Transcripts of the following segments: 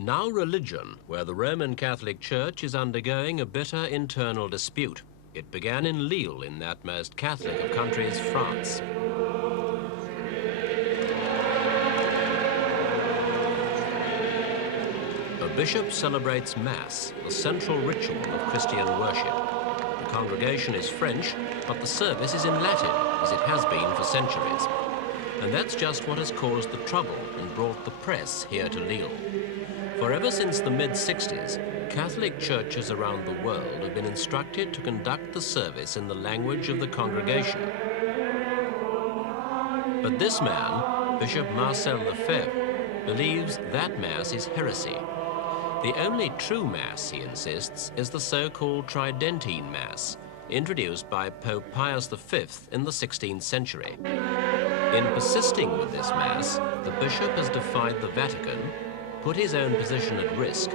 Now religion, where the Roman Catholic Church is undergoing a bitter internal dispute. It began in Lille, in that most Catholic of countries, France. A bishop celebrates Mass, the central ritual of Christian worship. The congregation is French, but the service is in Latin, as it has been for centuries. And that's just what has caused the trouble and brought the press here to Lille. For ever since the mid-60s, Catholic churches around the world have been instructed to conduct the service in the language of the congregation. But this man, Bishop Marcel Lefebvre, believes that Mass is heresy. The only true Mass, he insists, is the so-called Tridentine Mass, introduced by Pope Pius V in the 16th century. In persisting with this Mass, the bishop has defied the Vatican, put his own position at risk,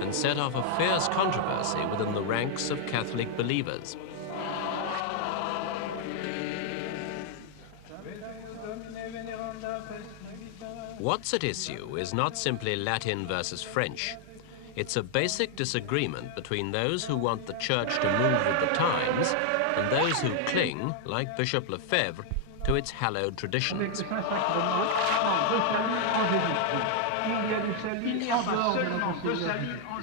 and set off a fierce controversy within the ranks of Catholic believers. What's at issue is not simply Latin versus French. It's a basic disagreement between those who want the Church to move with the times and those who cling, like Bishop Lefebvre, to its hallowed traditions.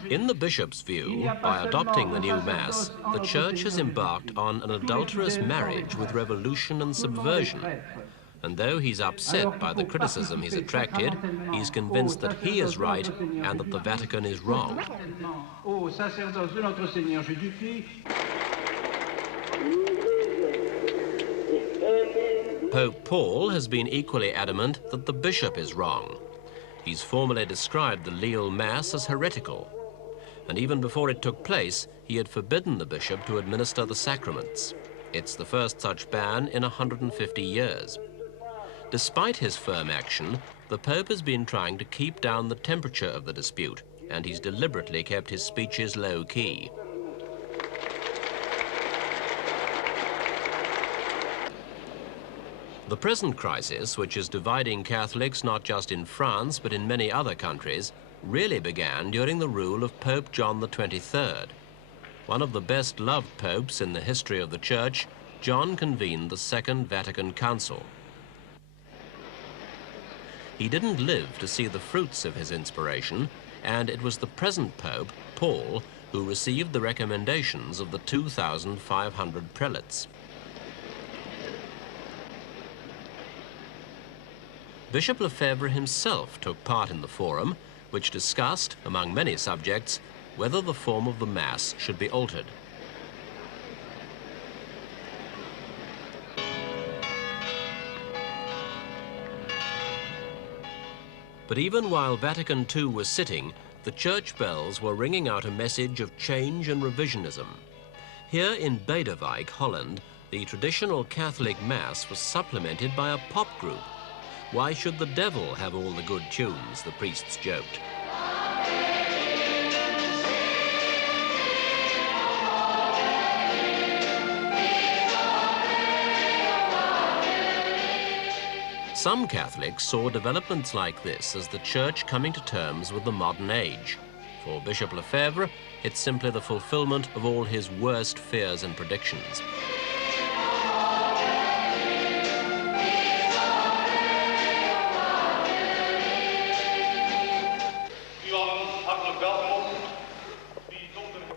In the bishop's view, by adopting the new Mass, the Church has embarked on an adulterous marriage with revolution and subversion. And though he's upset by the criticism he's attracted, he's convinced that he is right and that the Vatican is wrong. Pope Paul has been equally adamant that the bishop is wrong. He's formally described the Lille Mass as heretical. And even before it took place, he had forbidden the bishop to administer the sacraments. It's the first such ban in 150 years. Despite his firm action, the Pope has been trying to keep down the temperature of the dispute, and he's deliberately kept his speeches low-key. The present crisis, which is dividing Catholics not just in France but in many other countries, really began during the rule of Pope John XXIII. One of the best-loved popes in the history of the Church, John convened the Second Vatican Council. He didn't live to see the fruits of his inspiration, and it was the present Pope, Paul, who received the recommendations of the 2,500 prelates. Bishop Lefebvre himself took part in the forum, which discussed, among many subjects, whether the form of the Mass should be altered. But even while Vatican II was sitting, the church bells were ringing out a message of change and revisionism. Here in Bedewyk, Holland, the traditional Catholic Mass was supplemented by a pop group. Why should the devil have all the good tunes, the priests joked. Some Catholics saw developments like this as the Church coming to terms with the modern age. For Bishop Lefebvre, it's simply the fulfillment of all his worst fears and predictions.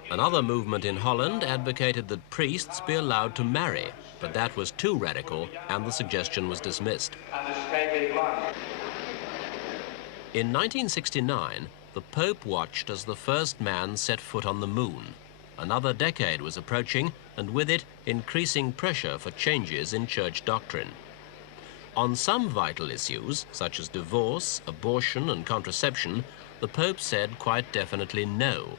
Another movement in Holland advocated that priests be allowed to marry, but that was too radical and the suggestion was dismissed. In 1969, the Pope watched as the first man set foot on the moon. Another decade was approaching, and with it, increasing pressure for changes in church doctrine. On some vital issues, such as divorce, abortion, and contraception, the Pope said quite definitely no.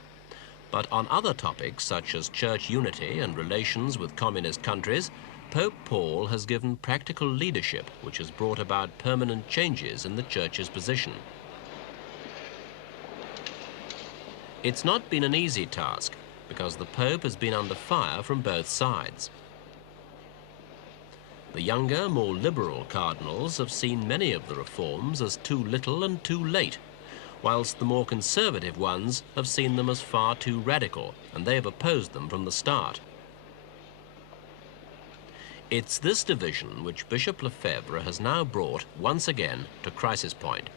But on other topics, such as church unity and relations with communist countries, Pope Paul has given practical leadership, which has brought about permanent changes in the Church's position. It's not been an easy task, because the Pope has been under fire from both sides. The younger, more liberal cardinals have seen many of the reforms as too little and too late, whilst the more conservative ones have seen them as far too radical, and they have opposed them from the start. It's this division which Bishop Lefebvre has now brought once again to crisis point.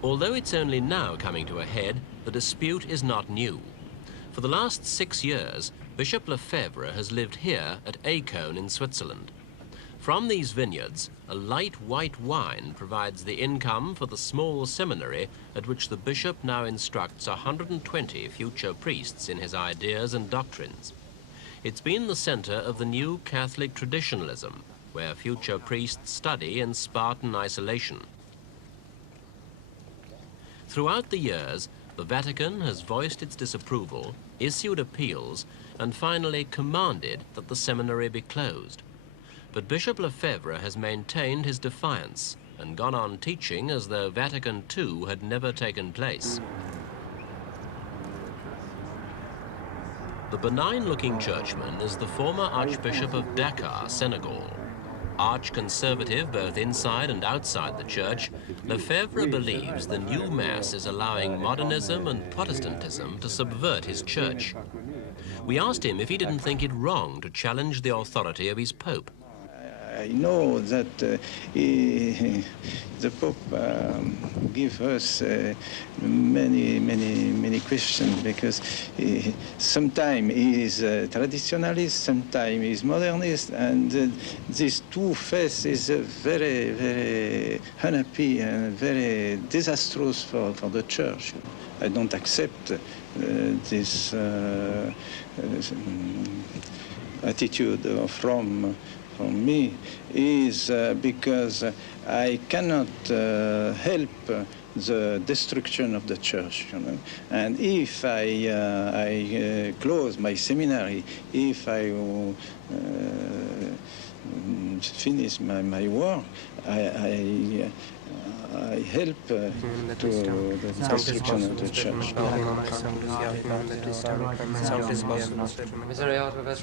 Although it's only now coming to a head, the dispute is not new. For the last 6 years, Bishop Lefebvre has lived here at Ancône in Switzerland. From these vineyards, a light white wine provides the income for the small seminary at which the bishop now instructs 120 future priests in his ideas and doctrines. It's been the center of the new Catholic traditionalism, where future priests study in Spartan isolation. Throughout the years, the Vatican has voiced its disapproval, issued appeals, and finally commanded that the seminary be closed. But Bishop Lefebvre has maintained his defiance and gone on teaching as though Vatican II had never taken place. The benign-looking churchman is the former Archbishop of Dakar, Senegal. Arch-conservative both inside and outside the church, Lefebvre believes the new Mass is allowing modernism and Protestantism to subvert his church. We asked him if he didn't think it wrong to challenge the authority of his Pope. I know that the Pope gives us many questions, because sometimes he is traditionalist, sometimes he is modernist, and these two faces is very unhappy and very disastrous for the Church. I don't accept this attitude from me is because I cannot help the destruction of the church, you know. And if I close my seminary, if I finish my work, I help to the destruction of the church.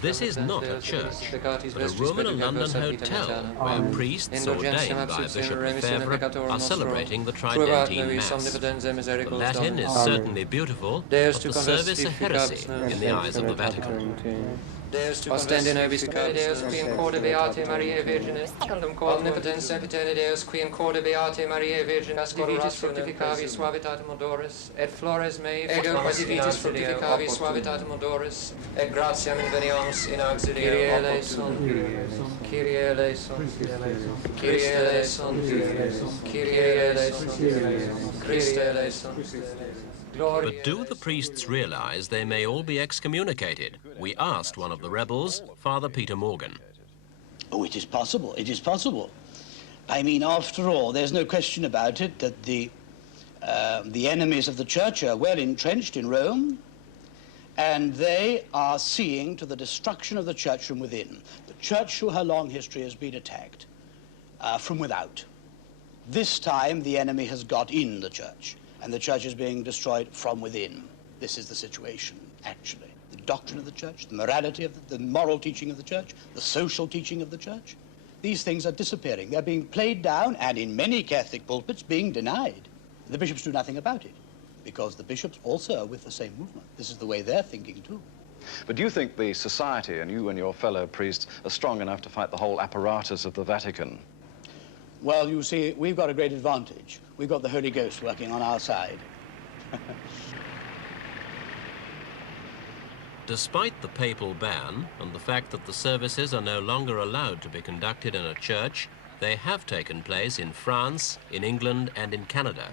This is not a church, but a room in a London hotel where priests ordained by Bishop Lefebvre are celebrating the Tridentine Mass. The Latin is certainly beautiful, but the service a heresy in the eyes of the Vatican. Ostende nobis Deus, qui in corde beate Mariae Virginis, omnipotens sempiterne Deus, qui in corde beate Mariae Virginis, divitis fructificavi suavitatem odoris, et flores mei ego divitis fructificavi suavitatem odoris, et gratiam inveniamus in auxilio Kyrie eleison, Kyrie eleison, Kyrie eleison, Kyrie eleison, Christe eleison. But do the priests realize they may all be excommunicated? We asked one of the rebels, Father Peter Morgan. Oh, it is possible. It is possible. I mean, after all, there's no question about it that the enemies of the church are well entrenched in Rome, and they are seeing to the destruction of the church from within. The church, through her long history, has been attacked from without. This time, the enemy has got in the church, and the church is being destroyed from within. This is the situation, actually. The doctrine of the church, the morality of the moral teaching of the church, the social teaching of the church, these things are disappearing. They're being played down, and in many Catholic pulpits being denied. The bishops do nothing about it, because the bishops also are with the same movement. This is the way they're thinking too. But do you think the society and you and your fellow priests are strong enough to fight the whole apparatus of the Vatican? Well, you see, we've got a great advantage. We've got the Holy Ghost working on our side. Despite the papal ban and the fact that the services are no longer allowed to be conducted in a church, they have taken place in France, in England, and in Canada.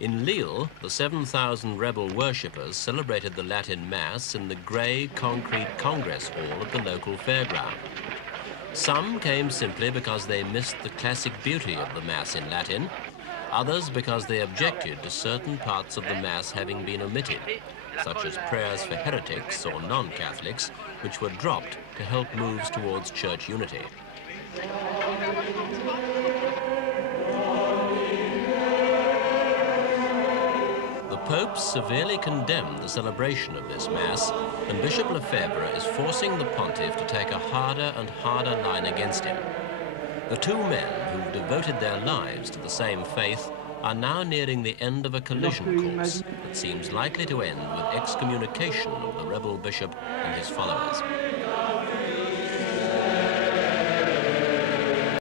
In Lille, the 7,000 rebel worshippers celebrated the Latin Mass in the grey concrete Congress Hall at the local fairground. Some came simply because they missed the classic beauty of the Mass in Latin, others because they objected to certain parts of the Mass having been omitted, such as prayers for heretics or non-Catholics, which were dropped to help moves towards church unity. The Pope severely condemned the celebration of this Mass, and Bishop Lefebvre is forcing the pontiff to take a harder and harder line against him. The two men who've devoted their lives to the same faith are now nearing the end of a collision course that seems likely to end with excommunication of the rebel bishop and his followers.